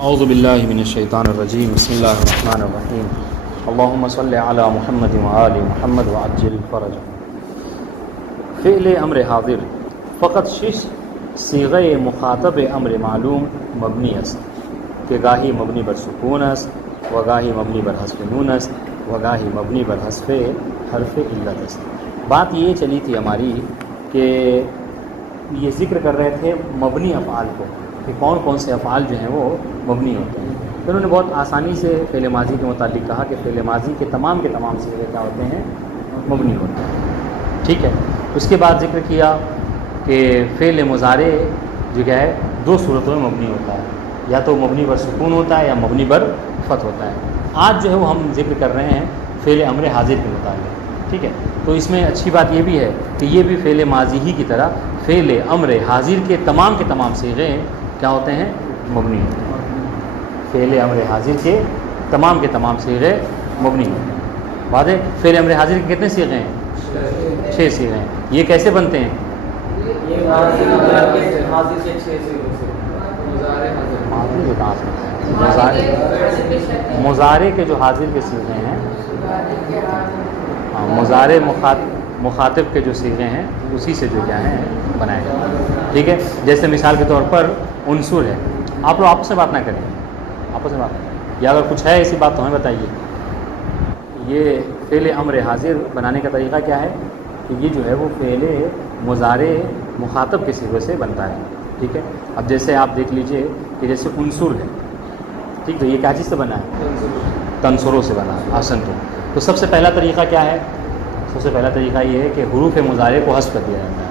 اعوذ باللہ من الشیطان الرجیم بسم اللہ الرحمن الرحیم اللہم صلی علی محمد وآل محمد وعجل فرج. فعل امر حاضر فقط شش صیغہ مخاطب امر معلوم مبنی است کہ گاہی مبنی بر سکون است و گاہی مبنی بر حذف نون است و گاہی مبنی بر حذف حرف علت است. بات یہ چلی تھی ہماری کہ یہ ذکر کر رہے تھے مبنی افعال کو کہ کون کون سے افعال جو ہیں وہ مبنی ہوتے ہیں. تو انہوں نے بہت آسانی سے فعل ماضی کے متعلق کہا کہ فعل ماضی کے تمام صیغے کیا ہوتے ہیں، مبنی ہوتے ہیں. ٹھیک ہے. اس کے بعد ذکر کیا کہ فعل مضارع جو کیا ہے دو صورتوں میں مبنی ہوتا ہے، یا تو مبنی بر سکون ہوتا ہے یا مبنی بر فتح ہوتا ہے. آج جو ہے وہ ہم ذکر کر رہے ہیں فعل امر حاضر کے متعلق. ٹھیک ہے. تو اس میں اچھی بات یہ بھی ہے کہ یہ بھی فعل ماضی ہی کی طرح فعل امر حاضر کے تمام صیغے کیا ہوتے ہیں، مبنی ہوتے ہیں. فعل امر حاضر کے تمام صیغے مبنی ہوتے ہیں. واضح. فعل امر حاضر کے کتنے صیغے ہیں؟ 6 صیغے ہیں. یہ کیسے بنتے ہیں؟ مضارع کے جو حاضر کے صیغے ہیں، مضارع مخاطب کے جو صیغے ہیں اسی سے جو کیا ہیں بنائے جاتے ہیں. ٹھیک ہے. جیسے مثال کے طور پر عنصر ہے. آپ لوگ آپس میں بات نہ کریں، آپس میں بات نہ کریں، یا اگر کچھ ہے ایسی بات تو ہمیں بتائیے. یہ فعل امر حاضر بنانے کا طریقہ کیا ہے کہ یہ جو ہے وہ فعل مضارع مخاطب کے صیغے سے بنتا ہے. ٹھیک ہے. اب جیسے آپ دیکھ لیجئے کہ جیسے عنصر ہے، ٹھیک، تو یہ کیا چیز سے بنا ہے؟ تنصروں سے بنا ہے. آسن تو سب سے پہلا طریقہ کیا ہے؟ سب سے پہلا طریقہ یہ ہے کہ حروف مضارع کو حذف کر دیا جاتا ہے.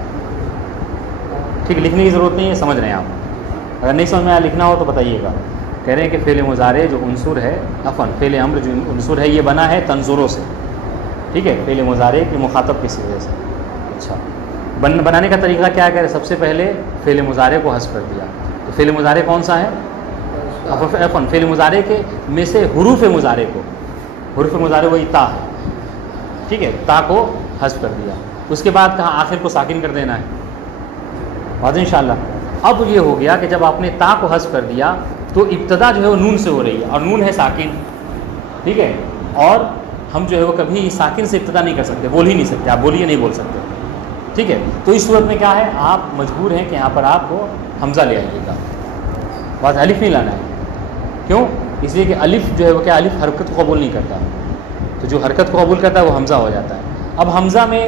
ٹھیک ہے. لکھنے کی ضرورت نہیں ہے، سمجھ رہے ہیں آپ. اگر نہیں سمجھ میں آیا لکھنا ہو تو بتائیے گا. کہہ رہے ہیں کہ فعل مضارع جو عنصر ہے، فعل امر جو عنصر ہے یہ بنا ہے تنصروں سے. ٹھیک ہے. فعل مضارع کے مخاطب کے صیغے سے. اچھا، بنانے کا طریقہ کیا ہے؟ سب سے پہلے فعل مضارع کو حذف کر دیا. تو فعل مضارع کون سا ہے؟ فعل مضارع کے میں سے حروف مضارع وہی تا ہے. ٹھیک ہے. تا کو حذف کر دیا. اس کے بعد کہا آخر کو ساکن کر دینا ہے. واضح انشاءاللہ. اب یہ ہو گیا کہ جب آپ نے تا کو حذف کر دیا تو ابتدا جو ہے وہ نون سے ہو رہی ہے، اور نون ہے ساکن. ٹھیک ہے. اور ہم جو ہے وہ کبھی ساکن سے ابتدا نہیں کر سکتے، بول ہی نہیں سکتے. آپ بولیے نہیں بول سکتے. ٹھیک ہے. تو اس صورت میں کیا ہے، آپ مجبور ہیں کہ یہاں پر آپ کو حمزہ لے آئیے گا. بات الف نہیں لانا ہے. کیوں؟ اس لیے کہ الف جو ہے وہ کیا، الف حرکت کو قبول نہیں کرتا. تو جو حرکت کو قبول کرتا ہے وہ حمزہ ہو جاتا ہے. اب حمزہ میں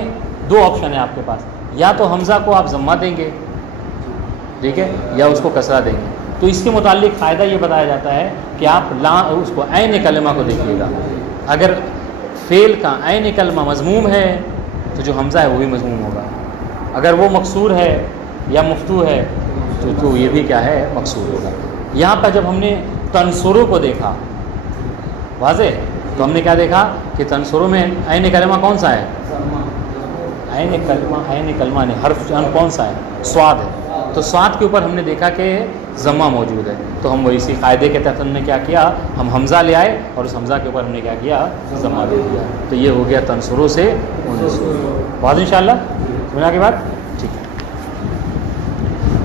2 آپشن ہیں آپ کے پاس. یا تو حمزہ کو آپ ضمہ دیں گے، ٹھیک ہے، یا اس کو کسرہ دیں گے. تو اس کے متعلق فائدہ یہ بتایا جاتا ہے کہ آپ اس کو عین کلمہ کو دیکھیے گا. اگر فعل کا عین کلمہ مضموم ہے تو جو حمزہ ہے وہ بھی مضموم ہوگا. اگر وہ مکسور ہے یا مفتوح ہے تو یہ بھی کیا ہے، مکسور ہوگا. یہاں پر جب ہم نے تنصروں کو دیکھا، واضح، تو ہم نے کیا دیکھا کہ تنصروں میں عین کلمہ کون سا ہے؟ عین کلمہ نے حرف کون سا ہے؟ صاد ہے. تو صاد کے اوپر ہم نے دیکھا کہ ضمہ موجود ہے. تو ہم وہ اسی قاعدے کے تحت ہم نے کیا کیا، ہم حمزہ لے آئے اور اس حمزہ کے اوپر ہم نے کیا کیا، ضمہ دے دیا. تو یہ ہو گیا تنصروں سے عنصر. واضح انشاءاللہ. سمجھا کے بعد؟ ٹھیک ہے.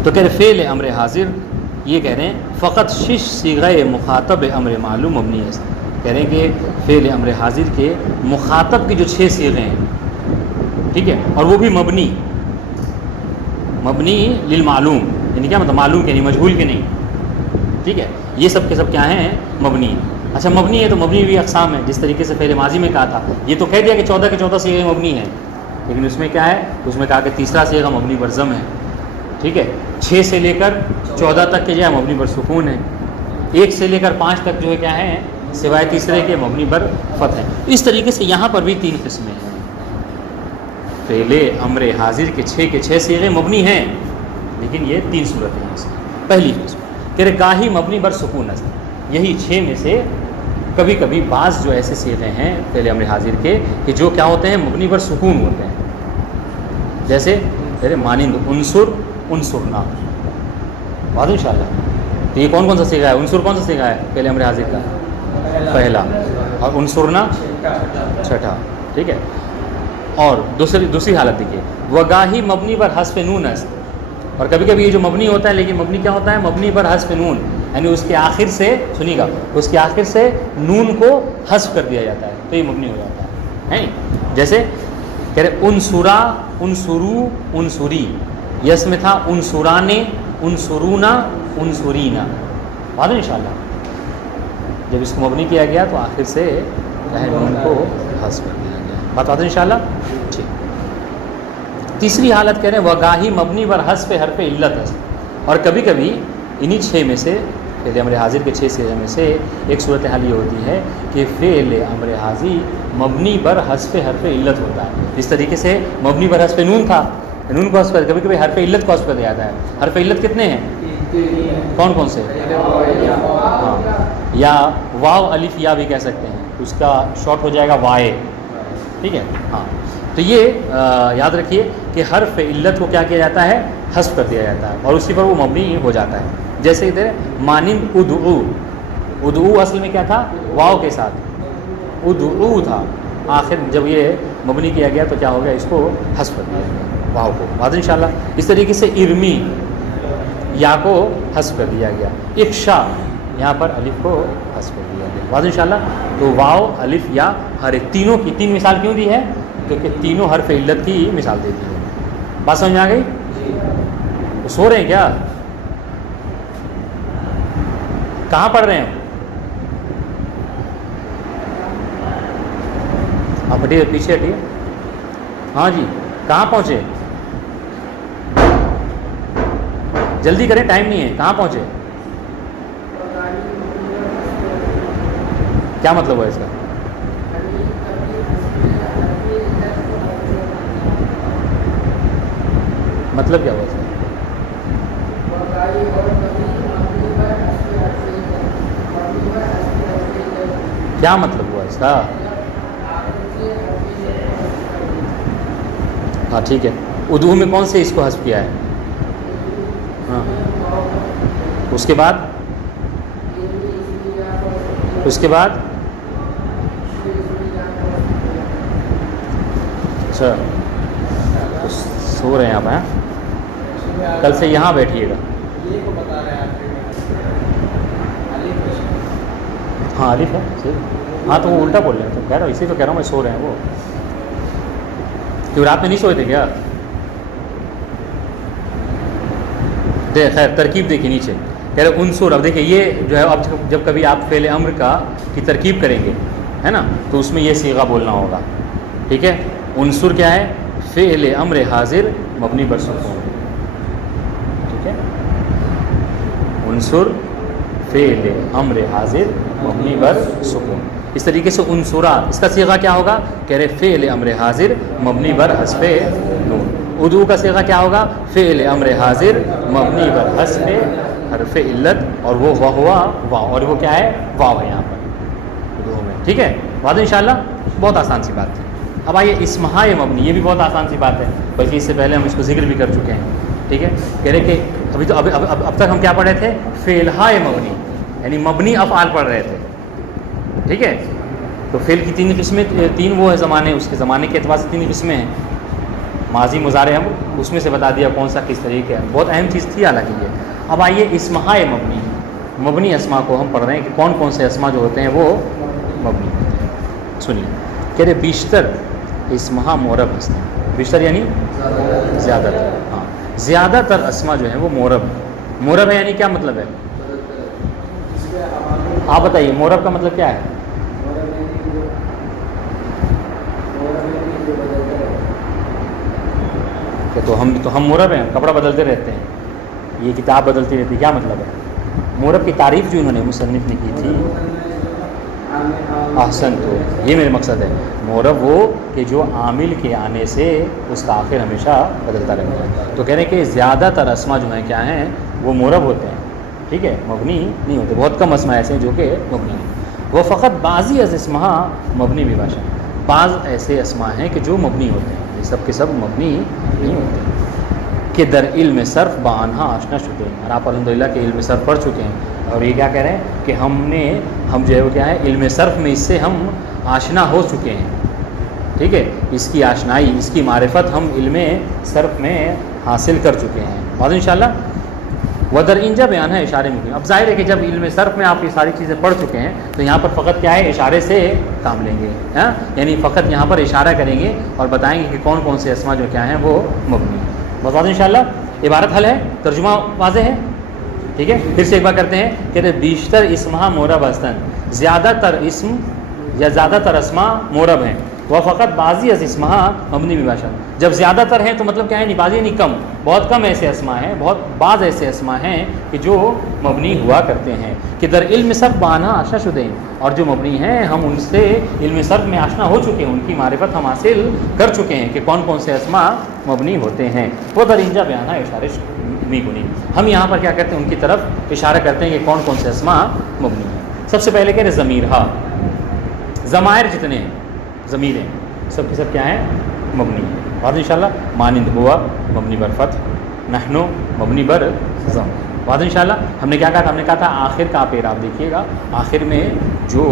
تو کہہ رہے فعل امر حاضر، یہ کہہ رہے ہیں فقط 6 صیغہ مخاطب امر معلوم مبنی ہے. کہہ رہے ہیں کہ فعل امر حاضر کے مخاطب کی جو 6 صیغے ہیں، ٹھیک ہے، اور وہ بھی مبنی للمعلوم، یعنی کیا مطلب، معلوم کے نہیں، مجہول کے نہیں. ٹھیک ہے. یہ سب کے سب کیا ہیں، مبنی. اچھا، مبنی ہے تو مبنی بھی اقسام ہے. جس طریقے سے فعل ماضی میں کہا تھا، یہ تو کہہ دیا کہ 14 کے 14 صیغے مبنی ہیں، لیکن اس میں کیا ہے، اس میں کہا کہ تیسرا صیغہ مبنی بر ضم ہے. ٹھیک ہے. 6 سے لے کر 14 تک کے جو ہے مبنی بر سکون ہے. 1 سے لے کر 5 تک جو ہے کیا ہے، سوائے تیسرے کے مبنی بر فتح ہے. اس طریقے سے یہاں پر بھی 3 قسمیں ہیں. فعل امر حاضر کے 6 کے 6 صیغے مبنی ہیں، لیکن یہ 3 صورتیں ہیں. اس کی پہلی قسم کہ گاہی مبنی بر سکون است. یہی 6 میں سے کبھی کبھی بعض جو ایسے صیغے ہیں فعل امر حاضر کے کہ جو کیا ہوتے ہیں، مبنی بر سکون ہوتے ہیں. جیسے مانند عنصر، عنصرنا. واضح انشاءاللہ. تو یہ کون سا صیغہ ہے؟ عنصر کون سا صیغہ ہے فعل امر حاضر کا؟ پہلا. اور عنصرنا چھٹا. ٹھیک ہے. اور دوسری حالت دیکھیے، وگاہی مبنی بر حذف نون است. اور کبھی کبھی یہ جو مبنی ہوتا ہے، لیکن مبنی کیا ہوتا ہے، مبنی پر حذف نون. یعنی اس کے آخر سے سنیے گا، اس کے آخر سے نون کو حذف کر دیا جاتا ہے تو یہ مبنی ہو جاتا ہے جیسے کہہ رہے انصرا، انصرو، انصری، یس میں تھا انصرانے، انصرونا، انصرینا، بات ہے انشاءاللہ جب اس کو مبنی کیا گیا تو آخر سے نون کو حذف کر دیا گیا، بات ہے انشاءاللہ ٹھیک۔ تیسری حالت کہہ رہے ہیں وگاہی مبنی بر حذف حرف علت ہے، اور کبھی کبھی انہی 6 میں سے فعل امر حاضر کے 6 صیغے میں سے ایک صورتحال یہ ہوتی ہے کہ فعل امر حاضر مبنی بر حذف حرف علت ہوتا ہے۔ اس طریقے سے مبنی بر حذف نون تھا، نون کو حذف کر، کبھی کبھی حرف علت کو حذف کر دیا جاتا ہے۔ حرف علت کتنے ہیں؟ کون کون سے؟ ہاں، یا واو الف یا بھی کہہ سکتے ہیں، اس کا شارٹ ہو جائے گا وائے، ٹھیک ہے ہاں۔ تو یہ یاد رکھیے کہ حرف علت کو کیا کیا جاتا ہے؟ حذف کر دیا جاتا ہے اور اسی پر وہ مبنی ہو جاتا ہے۔ جیسے ادھر مانند ادعو، ادعو اصل میں کیا تھا؟ واو کے ساتھ ادعو تھا، آخر جب یہ مبنی کیا گیا تو کیا ہو گیا؟ اس کو حذف کر دیا گیا واو کو، بات انشاءاللہ۔ اس طریقے سے ارمی، یا کو حذف کر دیا گیا، اقشا، یہاں پر الف کو حذف کر دیا گیا، بات انشاءاللہ۔ تو واو الف یا ہر ایک تینوں کی 3 مثال کیوں دی ہے؟ کیونکہ تینوں حرف علت کی مثال دیتی ہے، بات سمجھ میں آ گئی؟ تو سو رہے ہیں کیا؟ کہاں پڑھ رہے ہیں آپ؟ ہٹیے پیچھے ہٹیے، ہاں جی کہاں پہنچے؟ جلدی کریں ٹائم نہیں ہے، کہاں پہنچے؟ کیا مطلب ہے اس کا؟ مطلب کیا ہوا اس کا؟ کیا مطلب ہوا اس کا؟ ہاں ٹھیک ہے، ادعو میں کون سے اس کو حذف کیا ہے؟ ہاں، اس کے بعد اچھا سو رہے ہیں آپ ہیں؟ کل سے یہاں بیٹھیے گا، ہاں الف ہے صحیح، ہاں تو وہ الٹا بول رہے ہیں، تو کہہ رہا ہوں اسی تو کہہ رہا ہوں میں، سو رہے ہیں وہ، کیوں رات میں نہیں سوئے تھے کیا؟ خیر ترکیب دیکھیے نیچے کہہ رہے انصر، اب دیکھیے یہ جو ہے اب جب کبھی آپ فعل امر کی ترکیب کریں گے ہے نا، تو اس میں یہ صیغہ بولنا ہوگا، ٹھیک ہے۔ انصر کیا ہے؟ فعل امر حاضر مبنی بر سکون، ٹھیک ہے، انصر فعل امر حاضر مبنی بر سکون۔ اس طریقے سے انصرا، اس کا صیغہ کیا ہوگا؟ کہہ رہے فعل امر حاضر مبنی بر حذف نون۔ ادعو کا صیغہ کیا ہوگا؟ فعل امر حاضر مبنی بر حذف حرف علت، اور وہ ہوا واو، اور وہ کیا ہے؟ واو ہے یہاں پر ادعو میں، ٹھیک ہے، بات انشاءاللہ بہت آسان سی بات ہے۔ اب آئیے اسمہائے مبنی، یہ بھی بہت آسان سی بات ہے، بلکہ اس سے پہلے ہم اس کو ذکر بھی کر چکے ہیں، ٹھیک ہے۔ کہہ رہے کہ اب تک ہم کیا پڑھ رہے تھے؟ فعلہائے مبنی، یعنی مبنی افعال پڑھ رہے تھے، ٹھیک ہے۔ تو فعل کی 3 قسمیں، 3 وہ ہے زمانے، اس کے زمانے کے اعتبار سے 3 قسمیں ہیں، ماضی مضارع امر، اس میں سے بتا دیا کون سا کس طریقے ہے، بہت اہم چیز تھی حالانکہ یہ۔ اب آئیے اسمہائے مبنی، مبنی اسما کو ہم پڑھ رہے ہیں کہ کون کون سے اسما جو ہوتے ہیں وہ مبنی ہوتے ہیں، سنیے۔ کہہ رہے بیشتر اسمہا معرب ہستے ہیں، بیشتر یعنی زیادہ تر، ہاں زیادہ تر اسما جو ہیں وہ معرب، معرب ہے یعنی کیا مطلب ہے؟ آپ بتائیے معرب کا مطلب کیا ہے؟ کہ تو ہم معرب ہیں، کپڑا بدلتے رہتے ہیں، یہ کتاب بدلتی رہتی ہے، کیا مطلب ہے؟ معرب کی تعریف جو انہوں نے مصنف نے کی تھی، احسن، تو یہ میرے مقصد ہے، معرب وہ کہ جو عامل کے آنے سے اس کا آخر ہمیشہ بدلتا رہتا ہے۔ تو کہہ رہے ہیں کہ زیادہ تر اسما جو ہیں کیا ہیں؟ وہ معرب ہوتے ہیں، ٹھیک ہے، مبنی نہیں ہوتے، بہت کم اسما ایسے ہیں جو کہ مبنی ہیں۔ وہ فقط بعضی از اسمہا مبنی بھی باشا، بعض ایسے اسما ہیں کہ جو مبنی ہوتے ہیں، یہ سب کے سب مبنی نہیں ہوتے ہیں۔ کہ در علم صرف بآنہا آشنا شدے، اور آپ الحمدللہ کے علم صرف پڑھ چکے ہیں، اور یہ کیا کہہ رہے ہیں کہ ہم جو ہے وہ کیا ہے؟ علم صرف میں اس سے ہم آشنا ہو چکے ہیں، ٹھیک ہے، اس کی آشنائی، اس کی معرفت ہم علم صرف میں حاصل کر چکے ہیں، بات انشاءاللہ۔ ودر انجا بیان ہے اشارے مبنی. اب ظاہر ہے کہ جب علم صرف میں آپ یہ ساری چیزیں پڑھ چکے ہیں تو یہاں پر فقط کیا ہے اشارے سے کام لیں گے, ہاں یعنی فقط یہاں پر اشارہ کریں گے اور بتائیں گے کہ کون کون سے اسما جو کیا ہیں وہ مبنی ہیں. بس واضح انشاءاللہ, عبارت حل ہے, ترجمہ واضح ہے. ٹھیک ہے, پھر سے ایک بار کرتے ہیں. کہتے ہیں بیشتر اسمہ مورب ہستن, زیادہ تر اسم یا زیادہ تر اسما مورب ہیں. وہ فقط بعضی از اسمہ مبنی بباشا. جب زیادہ تر ہیں تو مطلب کیا ہے, بعضی نہیں کم, بہت کم ایسے اسما ہیں, بہت بعض ایسے اسما ہیں کہ جو مبنی ہوا کرتے ہیں. کہ در علم صرف بانا آشنا شدہ, اور جو مبنی ہیں ہم ان سے علم صرف میں آشنا ہو چکے ہیں, ان کی معرفت ہم حاصل کر چکے ہیں کہ کون کون سے اسما مبنی ہوتے ہیں. وہ در انجا بیانہ اشارے میگنی, ہم یہاں پر کیا کرتے ہیں ان کی طرف اشارہ کرتے ہیں کہ کون کون سے اسما مبنی ہیں. سب سے پہلے کہہ رہے ضمیر, ہاں ضمائر جتنے ہیں ضمیریں سب کے سب کیا ہیں مبنی ہیں. واضح انشاءاللہ. مانند ہوا مبنی بر فتح, نحنو مبنی بر ضم. واضح انشاءاللہ. ہم نے کیا کہا تھا, ہم نے کہا تھا آخر کا آپ اعراب دیکھیے گا, آخر میں جو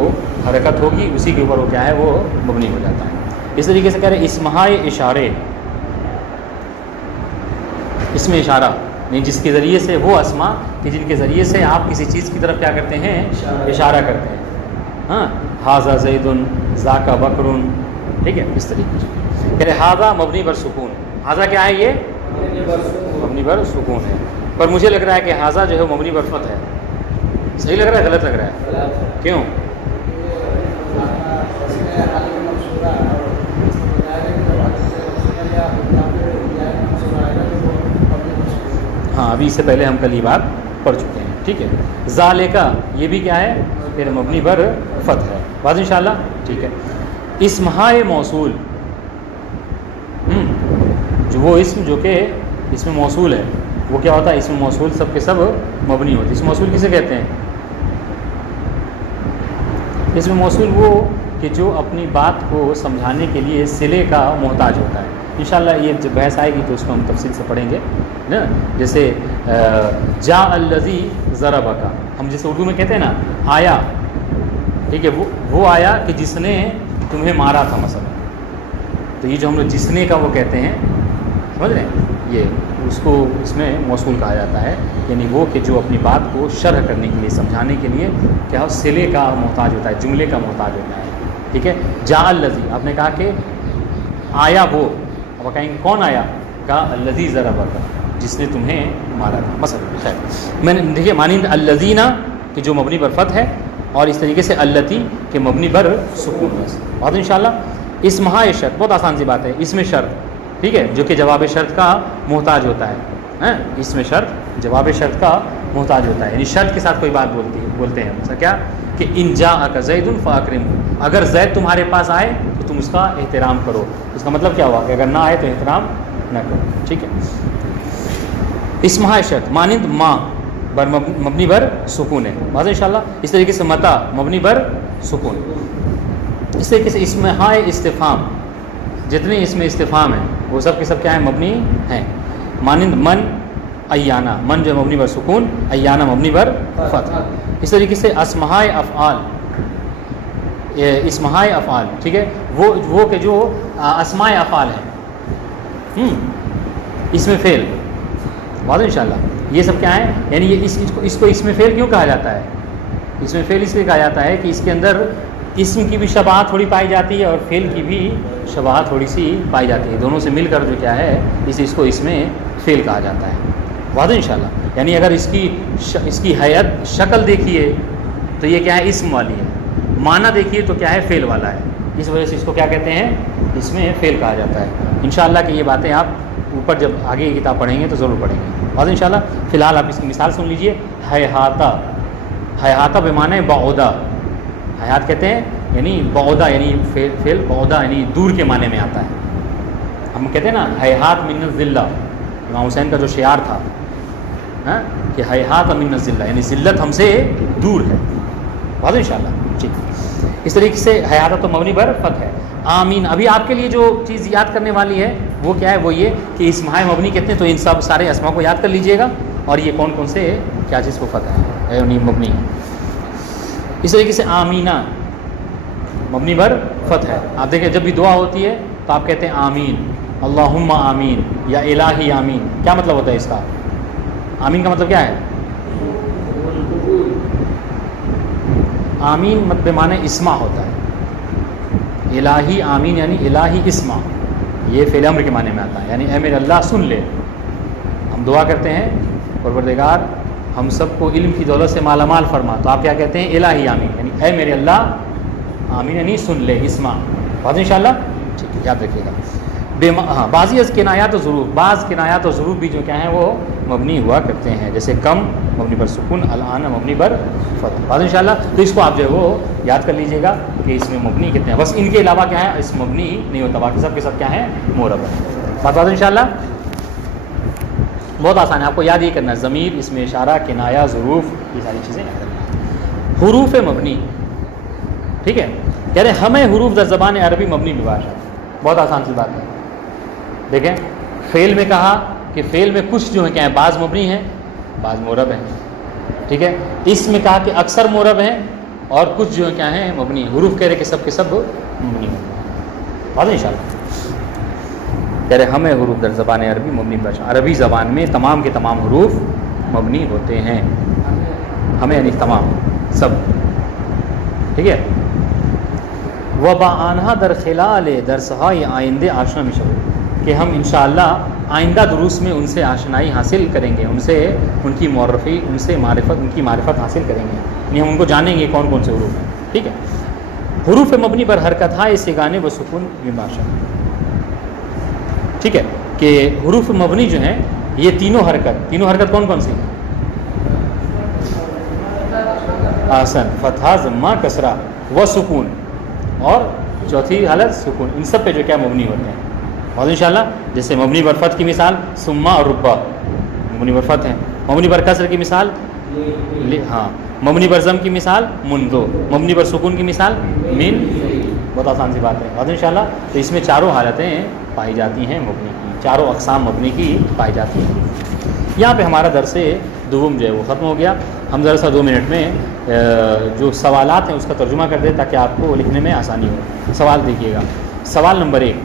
حرکت ہوگی اسی کے اوپر وہ کیا ہے وہ مبنی ہو جاتا ہے. اس طریقے سے کہہ رہے اسمہائے اشارے, اس میں اشارہ نہیں جس کے ذریعے سے وہ اسما کہ جن کے ذریعے سے آپ کسی چیز کی طرف کیا کرتے ہیں اشارہ کرتے ہیں. ہاں ہاذا زیدن ذاکا بکرن, ٹھیک ہے, اس طریقے سے کہہ رہے ہاذا مبنی بر سکون. ہاذا کیا ہے, یہ مبنی بر سکون ہے, پر مجھے لگ رہا ہے کہ ہاذا جو ہے مبنی بر فتح ہے. صحیح لگ رہا ہے غلط لگ رہا ہے, کیوں؟ ہاں ابھی اس سے پہلے ہم کل یہ بات پڑھ چکے ہیں. ٹھیک ہے, ذالکا یہ بھی کیا ہے پھر مبنی بر فتح ہے. واضح انشاءاللہ. ٹھیک ہے, اسمہائے موصول, جو وہ اسم جو کہ اسم موصول ہے وہ کیا ہوتا ہے, اسم موصول سب کے سب مبنی ہوتے ہیں. اسم موصول کسے کہتے ہیں؟ اسم موصول وہ کہ جو اپنی بات کو سمجھانے کے لیے صلے کا محتاج ہوتا ہے. انشاءاللہ یہ جب بحث آئے گی تو اس کو ہم تفصیل سے پڑھیں گے نا. جیسے جا الذی ضربک, ہم جیسے اردو میں کہتے ہیں نا آیا, ٹھیک ہے, وہ آیا کہ جس نے تمہیں مارا تھا مثلا. تو یہ جو ہم لوگ جس نے کا وہ کہتے ہیں, سمجھ رہے ہیں, یہ اس کو اس میں موصول کہا جاتا ہے, یعنی وہ کہ جو اپنی بات کو شرح کرنے کے لیے سمجھانے کے لیے کیا صلے کا محتاج ہوتا ہے, جملے کا محتاج ہوتا ہے. ٹھیک ہے, جا الذی آپ نے کہا کہ آیا وہ, اب کہیں گے کون آیا, کہا الذی ضربک, جس نے تمہیں مارا تھا مثلا. خیر میں نے دیکھیے مانند الذین کہ جو مبنی بر فتح ہے, اور اس طریقے سے التی کہ مبنی بر سکون ہے. اور انشاءاللہ اسمہائے شرط, بہت آسان سی بات ہے, اس میں شرط, ٹھیک ہے, جو کہ جواب شرط کا محتاج ہوتا ہے. اس میں شرط جواب شرط کا محتاج ہوتا ہے, یعنی شرط کے ساتھ کوئی بات بولتے ہیں. مثلا کیا کہ ان جاءک زید فاکرمہ, اگر زید تمہارے پاس آئے تو تم اس کا احترام کرو. اس کا مطلب کیا ہوا کہ اگر نہ آئے تو احترام نہ کرو. ٹھیک ہے, اسمہائے شرط مانند ما بر مبنی بر سکون ہے. واضح انشاءاللہ. اس طریقے سے متا مبنی بر سکون. اس طریقے سے اسمہائے استفہام, جتنے اس میں استفہام ہیں وہ سب کے سب کیا ہیں مبنی ہیں. مانند من ایانہ, من جو مبنی بر سکون, ایانہ مبنی بر فتح. اس طریقے سے اسمہائے افعال, اسمہائے افعال, ٹھیک ہے, وہ کہ جو اسماء افعال ہیں, اس میں فعل. واضح انشاءاللہ. یہ سب کیا ہیں, یعنی یہ اس کو اس میں فعل کیوں کہا جاتا ہے؟ اس میں فعل اس لیے کہا جاتا ہے کہ اس کے اندر اسم کی بھی شباہت تھوڑی پائی جاتی ہے اور فعل کی بھی شباہت تھوڑی سی پائی جاتی ہے. دونوں سے مل کر جو کیا ہے اس کو اس میں فعل کہا جاتا ہے. واضح انشاءاللہ. یعنی اگر اس کی حیت شکل دیکھیے تو یہ کیا ہے اسم والی ہے, معنی دیکھیے تو کیا ہے فعل والا ہے. اس وجہ سے اس کو کیا کہتے ہیں, اس میں فعل کہا جاتا ہے. انشاءاللہ کہ یہ باتیں آپ اوپر جب آگے یہ کتاب پڑھیں گے تو ضرور پڑھیں گے. واضح انشاءاللہ. فی الحال آپ اس کی مثال سن لیجئے. حیاتہ, حیاتہ بمعنی بعودہ, حیات کہتے ہیں یعنی بعودہ, یعنی فعل بعودہ یعنی دور کے معنی میں آتا ہے. ہم کہتے ہیں نا حیات من الذلہ, امام حسین کا جو شعار تھا کہ حیات من الذلہ, یعنی ذلت ہم سے دور ہے. واضح انشاءاللہ. ٹھیک. اس طریقے سے حیات تو مبنی بر فتح ہے. آمین. ابھی آپ کے لیے جو چیز یاد کرنے والی ہے وہ کیا ہے, وہ یہ کہ اسمہائے مبنی کہتے ہیں, تو ان سب سارے اسما کو یاد کر لیجئے گا, اور یہ کون کون سے کیا چیز کو فتح ہے یعنی مبنی. اس طریقے سے آمینہ مبنی بر فتح ہے. آپ دیکھیں جب بھی دعا ہوتی ہے تو آپ کہتے ہیں آمین, اللہم آمین یا الہی آمین. کیا مطلب ہوتا ہے اس کا؟ آمین کا مطلب کیا ہے؟ آمین مت بمانے اسما ہوتا ہے، الہی آمین یعنی الہی اسما، یہ فعل امر کے معنی میں آتا ہے، یعنی اے میرے اللہ سن لے. ہم دعا کرتے ہیں پروردگار ہم سب کو علم کی دولت سے مالا مال فرما، تو آپ کیا کہتے ہیں؟ الہی آمین، یعنی اے میرے اللہ آمین یعنی سن لے اسما. بات انشاءاللہ ٹھیک ہے، یاد رکھیے گا. ہاں بعضی از کنایات و ضروف، بعض کنایات و ضروف بھی جو کیا ہیں وہ مبنی ہوا کرتے ہیں، جیسے کم مبنی پر سکون، الان مبنی پر فتح. بات انشاءاللہ تو اس کو آپ جو ہے وہ یاد کر لیجئے گا کہ اس میں مبنی کتنے ہیں. بس ان کے علاوہ کیا ہے اس مبنی نہیں ہوتا، باقی سب کے سب کیا ہیں مورب ہے. بات انشاءاللہ بہت آسان ہے، آپ کو یاد یہ کرنا ہے ضمیر، اس میں اشارہ، کنایہ، ظروف، یہ ساری چیزیں یاد کرنا. حروف مبنی، ٹھیک ہے، کہہ رہے ہمیں حروف در زبان عربی مبنی بباشا. بہت آسان سی بات ہے. دیکھیں فعل میں کہا کہ فعل میں کچھ جو ہے کیا ہیں بعض مبنی ہیں بعض مورب ہیں، ٹھیک ہے. اس میں کہا کہ اکثر مورب ہیں اور کچھ جو ہے کیا ہیں مبنی. حروف کہہ رہے کہ سب کے سب مبنی ہیں. بات ان شاء اللہ کہہ رہے ہمیں حروف در زبان عربی مبنی بباشا، عربی زبان میں تمام کے تمام حروف مبنی ہوتے ہیں. ہمیں یعنی تمام سب، ٹھیک ہے. وبا آنہا در خلال درسہائے آئندے آشنا میں شروع، کہ ہم انشاءاللہ آئندہ دروس میں ان سے آشنائی حاصل کریں گے، ان سے ان کی معرفی، ان سے معرفت، ان کی معرفت حاصل کریں گے، یعنی ہم ان کو جانیں گے کون کون سے حروف ہیں. ٹھیک ہے. حروف مبنی پر حرکت ہے اس گانے و سکون باشا. ٹھیک ہے کہ حروف مبنی جو ہیں یہ تینوں حرکت کون کون سی؟ آسن، فتحہ، ضمہ، کسرہ و سکون، اور چوتھی حالت سکون. ان سب پہ جو کیا مبنی ہوتے ہیں. اور انشاءاللہ جیسے مبنی بر فتح کی مثال ثم اور ربا مبنی بر فتح ہے. مبنی بر کسر کی مثال ہاں، مبنی بر ضم کی مثال منذ، مبنی بر سکون کی مثال من. بہت آسان سی بات ہے. اور انشاءاللہ تو اس میں چاروں حالتیں پائی جاتی ہیں مبنی کی، چاروں اقسام مبنی کی پائی جاتی ہیں. یہاں پہ ہمارا درس دوم جو ہے وہ ختم ہو گیا. ہم ذرا سا 2 منٹ میں جو سوالات ہیں اس کا ترجمہ کر دیں تاکہ آپ کو لکھنے میں آسانی ہو. سوال دیکھیے گا. سوال نمبر 1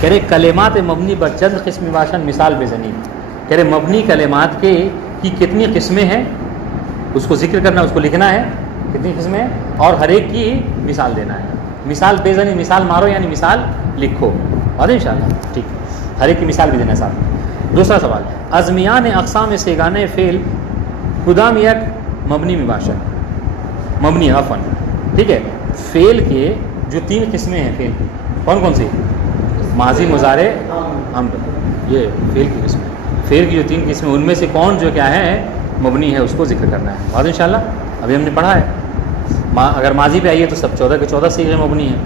کہہ رہے کلمات مبنی بر چند قسم باشن مثال بزنی. کہہ رہے مبنی کلمات کی کتنی قسمیں ہیں اس کو ذکر کرنا، اس کو لکھنا ہے کتنی قسمیں ہیں اور ہر ایک کی مثال دینا ہے. مثال بزنی، مثال مارو یعنی مثال لکھو. اور انشاءاللہ ٹھیک ہر ایک کی مثال بھی دینا ہے ساتھ. دوسرا سوال ازمیان اقسام سیگانے فعل قدام یک مبنی مباشر مبنی عفن. ٹھیک ہے. فعل کے جو 3 قسمیں ہیں فعل کی کون کون سی؟ ماضی، مضارع، امر. یہ فعل کی قسمیں، فعل کی جو 3 قسمیں ان میں سے کون جو کیا ہے مبنی ہے اس کو ذکر کرنا ہے. اور انشاءاللہ ابھی ہم نے پڑھا ہے. اگر ماضی پہ آئیے تو سب 14 کے 14 صیغے مبنی ہیں.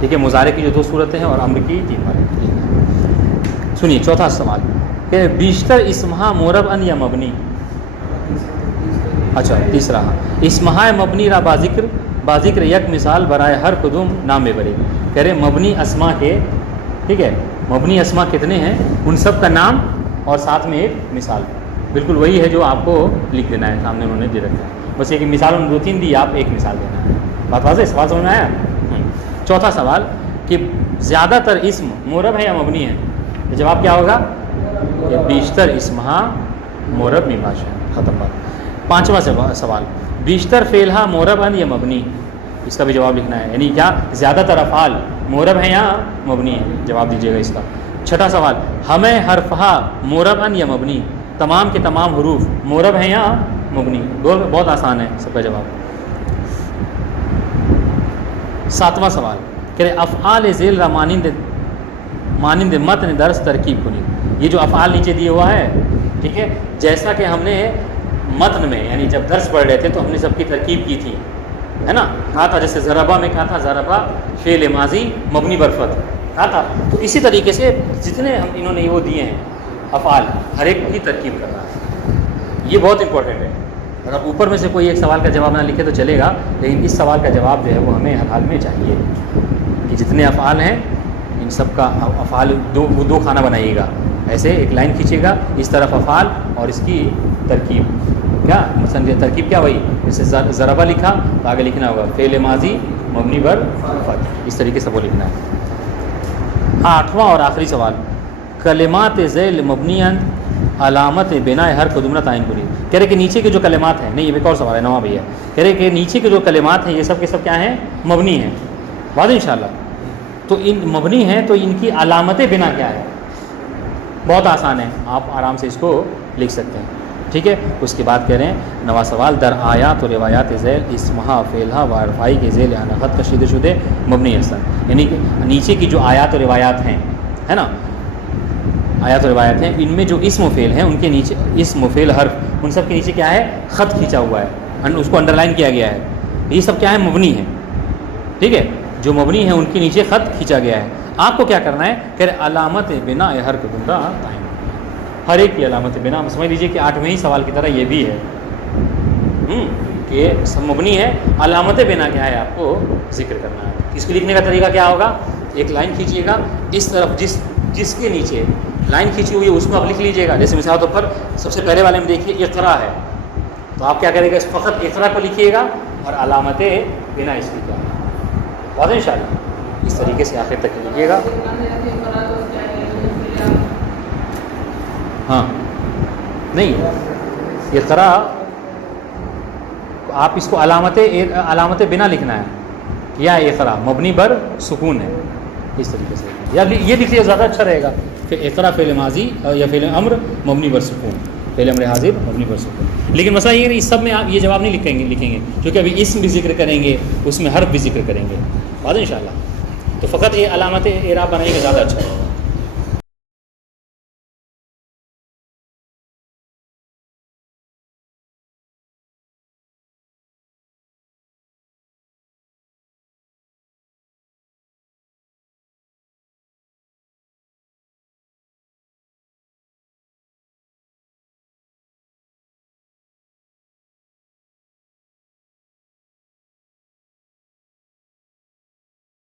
ٹھیک ہے. مضارع کی جو 2 صورتیں ہیں اور امر کی 3 والے. سنیے چوتھا سوال کہ بیشتر اسمہا مورب ان یا مبنی. اچھا تیسرا اسمہا مبنی را بازکر یک مثال برائے ہر قدوم نام برے. کہہ رہے مبنی اسما کے، ٹھیک ہے، مبنی اسما کتنے ہیں ان سب کا نام اور ساتھ میں ایک مثال. بالکل وہی ہے جو آپ کو لکھ دینا ہے، سامنے انہوں نے دے رکھا ہے. بس ایک مثال انہوں نے 2-3 دی، آپ ایک مثال دینا ہے. بات واضح؟ سوال سمجھ میں آیا؟ چوتھا سوال کہ زیادہ تر اسم مورب ہے یا مبنی ہے؟ تو جواب کیا ہوگا؟ کہ بیشتر اسمہا مورب مباشر. ختم بات. پانچواں سوال بیشتر فعلہا مورب ان یا مبنی. اس کا بھی جواب لکھنا ہے، یعنی کیا زیادہ تر افعال مورب ہیں یا مبنی ہیں؟ جواب دیجیے گا اس کا. چھٹا سوال ہمیں حرفہا مورب ان یا مبنی. تمام کے تمام حروف مورب ہیں یا مبنی؟ بہت آسان ہے سب کا جواب. ساتواں سوال کہ افعال ذیل را مانند متن درس ترکیب کنی. یہ جو افعال نیچے دیا ہوا ہے، ٹھیک ہے، جیسا کہ ہم نے متن میں یعنی جب درس پڑھ رہے تھے تو ہم نے سب کی ترکیب کی تھی، ہے نا. کہا تھا جیسے ضربہ میں کہا تھا ضربہ فعل ماضی مبنی بر فتح کہا تھا. تو اسی طریقے سے جتنے ہم انہوں نے وہ دیے ہیں افعال ہر ایک کی ترکیب کرنا ہے. یہ بہت امپورٹنٹ ہے. اگر اوپر میں سے کوئی ایک سوال کا جواب نہ لکھے تو چلے گا، لیکن اس سوال کا جواب جو ہے وہ ہمیں ہر حال میں چاہیے کہ جتنے افعال ہیں ان سب کا افعال دو کھانا بنائیے گا. ایسے ایک لائن کھینچے گا، اس طرف افعال اور اس کی ترکیب. کیا مثلا ترکیب کیا وہی جیسے ضربہ لکھا تو آگے لکھنا ہوگا فعل ماضی مبنی بر فتح. اس طریقے سے وہ لکھنا ہے. 8واں اور آخری سوال کلمات ذیل مبنیاں علامت بنا ہر قدمرہ تعین پوری. کہہ رہے کہ نیچے کے جو کلمات ہیں, نہیں یہ ایک اور سوال ہے نواں بھیا, کہہ رہے کہ نیچے کے جو کلمات ہیں یہ سب کے سب کیا ہیں, مبنی ہیں. واضح انشاءاللہ. تو ان مبنی ہیں تو ان کی علامت بنا کیا ہے؟ بہت آسان ہے, آپ آرام سے اس کو لکھ سکتے ہیں. ٹھیک ہے. اس کے بعد کہہ رہے ہیں نواں سوال, در آیات و روایات ذیل اسمہا فعلہا و عرفائی کے ذیل نقط کشید شدہ مبنی حسن, یعنی کہ نیچے کی جو آیات و روایات ہیں, ہے نا, آیات و روایات ہیں, ان میں جو اسم و فعل ہیں ان کے نیچے اسم و فعل حرف ان سب کے نیچے کیا ہے, خط کھینچا ہوا ہے, اس کو انڈر لائن کیا گیا ہے. یہ سب کیا ہے, مبنی ہیں. ٹھیک ہے. جو مبنی ہیں ان کے نیچے خط کھینچا گیا ہے. آپ کو کیا کرنا ہے, کہ علامت بنا ہر قدمرہ تعین, ہر ایک کی علامت بنا. سمجھ لیجیے کہ 8ویں سوال کی طرح یہ بھی ہے کہ سب مبنی ہے, علامت بنا کیا ہے, آپ کو ذکر کرنا ہے. اس کو لکھنے کا طریقہ کیا ہوگا, ایک لائن کھینچیے گا, اس طرف جس کے نیچے لائن کھینچی ہوئی ہے اس کو آپ لکھ لیجیے گا. جیسے مثال طور پر سب سے پہلے والے میں دیکھیے اقرا ہے, تو آپ کیا کریں گے, فقط اقرا کو لکھیے گا اور علامت بنا اس کی کیا ہے. واضح ان شاء اللہ. اس طریقے سے آخر تک لکھیے گا. ہاں نہیں, اقرا آپ اس کو علامت بنا لکھنا ہے, یا اقرا مبنی بر سکون ہے, اس طریقے سے, یا یہ لکھیے زیادہ اچھا رہے گا. پھر اقرا فعل ماضی یا فعل امر مبنی بر سکون, فعل امر حاضر مبنی بر سکون. لیکن مسئلہ یہ ہے کہ اس سب میں آپ یہ جواب نہیں لکھیں گے کیونکہ ابھی اسم بھی ذکر کریں گے, اس میں حرف بھی ذکر کریں گے. واضح ان شاء اللہ. تو فقط یہ علامت اعراب بنائیے گا زیادہ اچھا ہے.